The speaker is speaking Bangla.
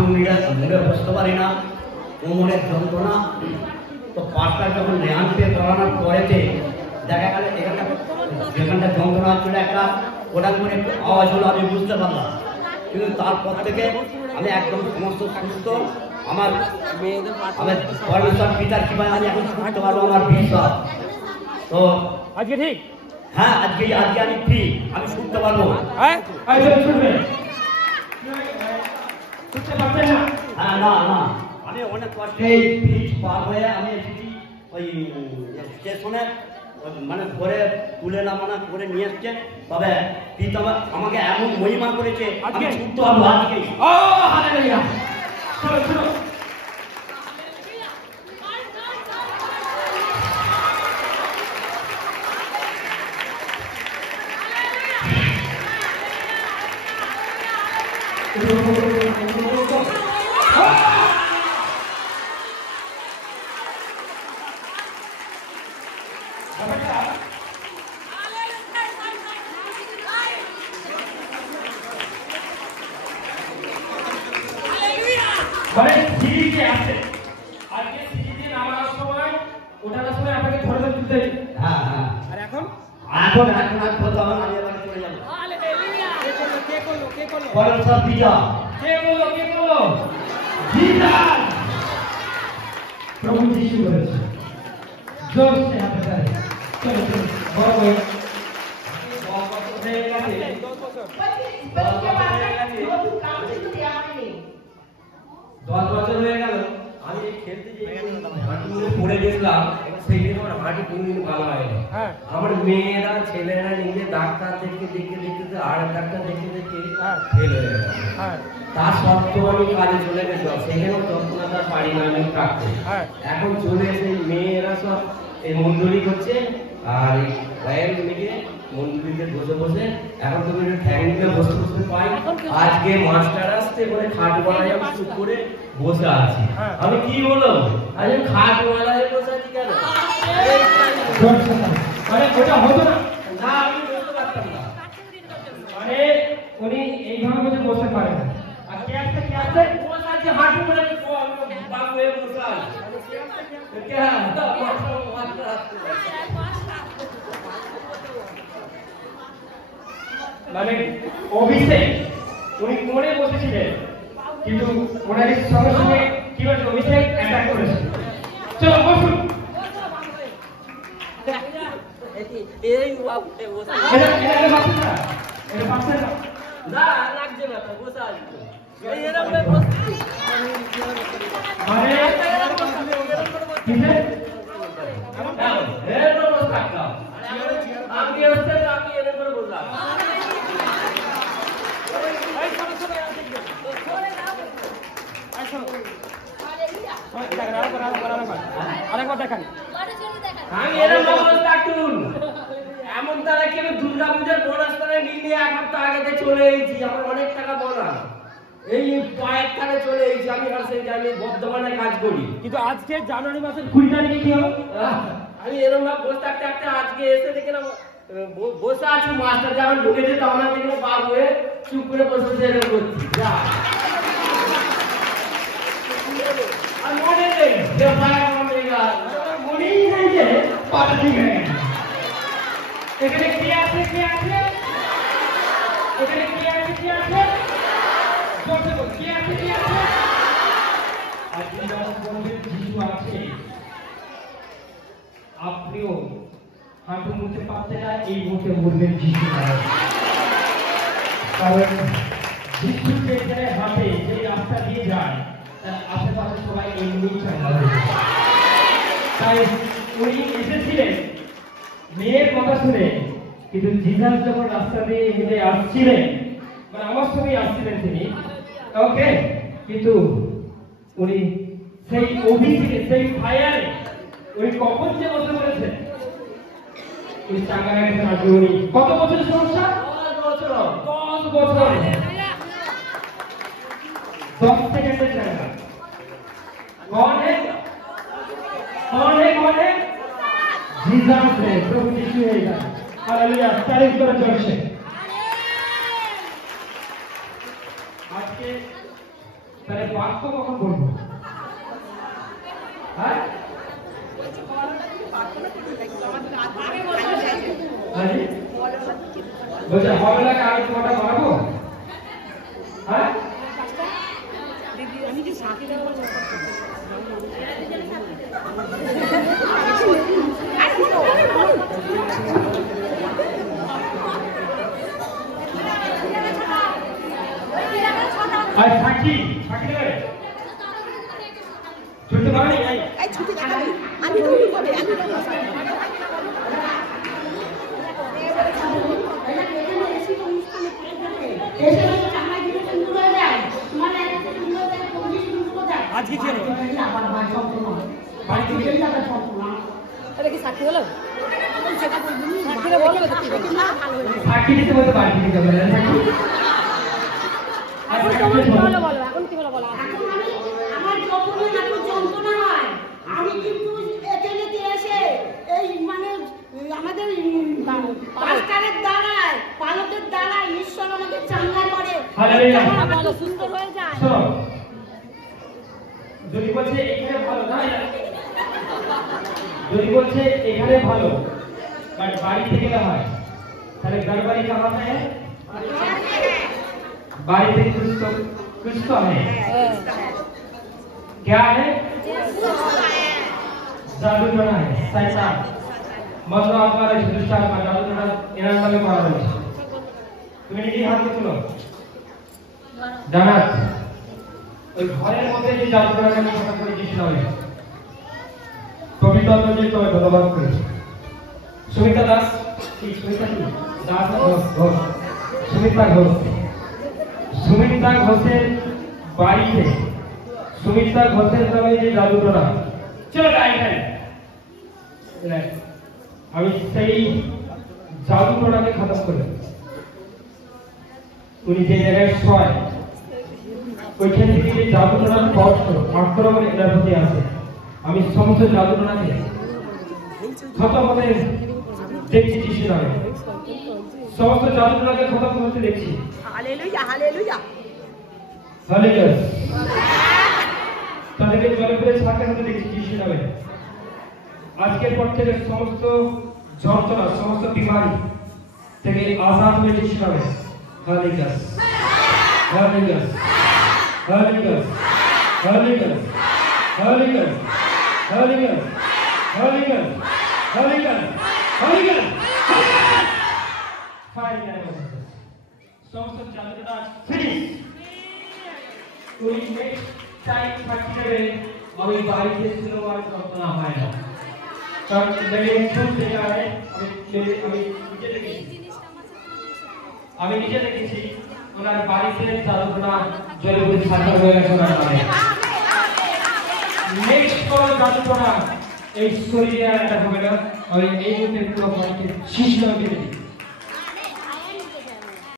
হাঁটু মুড়ে বসতে পারি না, কোমরের যন্ত্রণা। তো পাঁচটা যখন রেহানতে করানোর পরেতে দেখা গেল এখানটা যেখানটা যন্ত্রণা ছিল একটা ওটা করে একটু আওয়াজ হলো, আমি বুঝতে পারলাম। কিন্তু তারপর থেকে আমি একদম সমস্ত সুস্থ। আমার পরমেশ্বর পিতার কৃপায় আমি এখন শুনতে পারবো, আমার বিশ্বাস। তো আজকে ঠিক, হ্যাঁ আজকে আমি ফ্রি, আমি শুনতে পারবো। হ্যাঁ না না, আমি অনেক কষ্টে ব্রিজ পার হয়ে আমি এসেছি ওই স্টেশনে, মানে ধরে তুলে নামানা করে নিয়ে এসছে। তবে পিতা আমাকে এমন মহিমা করেছে, আমি শুনতে পারবো আজকেই। प्रभु यीशु বলেছে जोर से हाथ उठाए चलो चलो বড় হয়ে দশ বছর হয়ে গেল আমি খেলতে যে হাঁটুতে পড়ে গেছিলাম, সেই দিন আমার হাঁটু কোনদিন ভালো হয়নি। আমার মেয়েরা ছেলেরা নিজে ডাক্তার দেখে দেখে দেখে আর ডাক্তার দেখে দেখে ফেল হয়ে গেল। তা সত্ত্বেও আমি কাজে চলে গেছিলাম, সেখানেও তৎক্ষণাৎ পারি না আমি কাটতে। এখন চলে এসে মেয়েরা সব এই মন্ডলী করছে, আর এই গায়ের মিলিয়ে মন্ডলীতে বসে বসে এখন তুমি ঠ্যাং নিয়ে বসে বসতে পাই। আজকে মাস্টার আসতে বলে খাট বানায় আমি চুপ করে বসে আছি। আমি কি বললাম, আজ খাট বানায় বসে আছি কেন? মানে ওটা হতো না, না আমি বলতে পারতাম না। মানে উনি এইভাবে বসে বসে পারেন না। আর কে আছে বসে আছি হাঁটু করে বাবু হয়ে বসে আছি। মানে অভিষেক উনি কোণে বসেছিলেন, কিন্তু ওনার সঙ্গে সঙ্গে কি হয়েছে, অভিষেক অ্যাটাক করেছে। চলো বসুন। না লাগছে না, বসে আছি। এমন তারা কেন দুর্গা পূজার বোনাস তারা নিয়ে এক সপ্তাহ আগে চলে এসেছি, আমার অনেক টাকা বোনাস এই কয়েক তারে চলে এসেছি। আমি আমি বর্ধমানে কাজ করি, কিন্তু আজকে জানুয়ারি মাসের 20 তারিখে কি হলো? আমি এরকম ভাবে বসে থাকতে থাকতে আজকে এসে দেখলাম বসে আছি, মাস্টার যখন ঢুকেছে তখন আমি দেখলাম বাবু হয়ে চুপ করে বসে এরকম করছি। আর মনে নেই মনেই নেই যে পাটা ঠিক হয়ে গেছে। এখানে কে আছে এখানে কে আছে জোরসে বল, কে আছে আর যিনি বলবেন যিশু আছে, আপনিও হাঁটু মুছতে পারতে না, এই মুখে বলবেন যিশু আছে। কারণ যিশু যেখানে হাঁটে, যে রাস্তা দিয়ে যায়, তার আশেপাশে সবাই এমনি চালাবে। তাই উনি এসেছিলেন মেয়ের কথা শুনে, কিন্তু জিসাস যখন রাস্তা দিয়ে হেঁটে আসছিলেন, মানে আমার সঙ্গে আসছিলেন তিনি, ওকে, কিন্তু উনি সেই অভিষেকে, সেই ফায়ারে উনি কখন যে বসে পড়েছেন, উনি চাঙ্গা গেছেন। আজকে উনি কত বছরের সমস্যা? 10 বছর 10 সেকেন্ডের জায়গা। कौन है जीसस है, प्रभु यीशु है। हालेलुया, तारीफ करो जोर से। आज के তাহলে বাক্য কখন বলবো? হ্যাঁ বলছে হবে না আমি তোমাটা বানাবো। হ্যাঁ আমি কি সাথে দেবো আর সাক্ষী দেবে ছুটতে পারি এই ছুটি দেখাবি আমি তো উঠে যাবে আমি তো আজকে কি হলো? এটা কি সাক্ষী হলো? সাক্ষীরা বলবে তো না ভালো হলো। সাক্ষী দিতে বলতে বাড়ি থেকে যাবে না এখন তোমার কি হলো বলো? এখন কি হলো বলো? আমার যখনই একটু যন্ত্রণা হয় আমি কিন্তু এখানে এসে এই মানে আমাদের পাস্টারের দ্বারায় পালকের দ্বারায় ঈশ্বর আমাদের চাঙ্গা করে হালেলুয়া ভালো সুন্দর হয়ে যায়। শোনো যদি বলছে এখানে ভালো না যদি বলছে এখানে ভালো বাট বাড়ি থেকে গেলে হয় তাহলে घर बारी कहाँ पे है बारी থেকে कुछ तो है क्या है जादू टोना है शैतान मतलब हमारा दुष्टात्मा का जादू टोना এনার নামে করা হয়েছে তুমি নিজে হাত দিয়ে তুলো জানাত ওই ঘরের মধ্যে যে জাদু টনাকে কথা করে যিশু নামে পবিত্র আত্মা যে তোমায় ধন্যবাদ করি সুমিতা দাস কি সুমিতা কি দাস ঘোষ সুমিতা ঘোষের বাড়িতে সুমিতা ঘোষের নামে যে জাদু টনা চলো এখানে আমি সেই জাদু টনাকে খতম করে উনি যে জায়গায় শোয় ওইখান থেকে যে জাদু টনার আক্রমণ এনার প্রতি আছে আমি সমস্ত জাদু টনাকে খতম হতে দেখছি যিশু নামে সমস্ত জাদু টনাকে খতম হতে দেখছি হালেলুয়া হালেলুয়া হালেলুয়া তাদেরকে জলে করে ছাড়তে হতে দেখছি যিশু নামে আজকের পর থেকে সমস্ত যন্ত্রণা সমস্ত বিমারি থেকে আজাদ হয়ে যিশু নামে hallelujah hallelujah hallelujah hallelujah hallelujah hallelujah hallelujah hallelujah hallelujah final সমস্ত জাদুটা ফিনিশ ওই নেক্সট টাইম পাঠিয়ে আমি বাড়িতে সিনেমার কল্পনা হয় না কারণ মেরে খুব দেখা হয় আমি নিজে দেখেছি ওনার বাড়িতে জাদুটা জলে উঠে ছাড়া হয়ে গেছে ওনার নামে নেক্সট কোন জাদুটা এই শরীরে আর একটা হবে না আমি এই মুহূর্তে পুরো বাড়িতে শিশু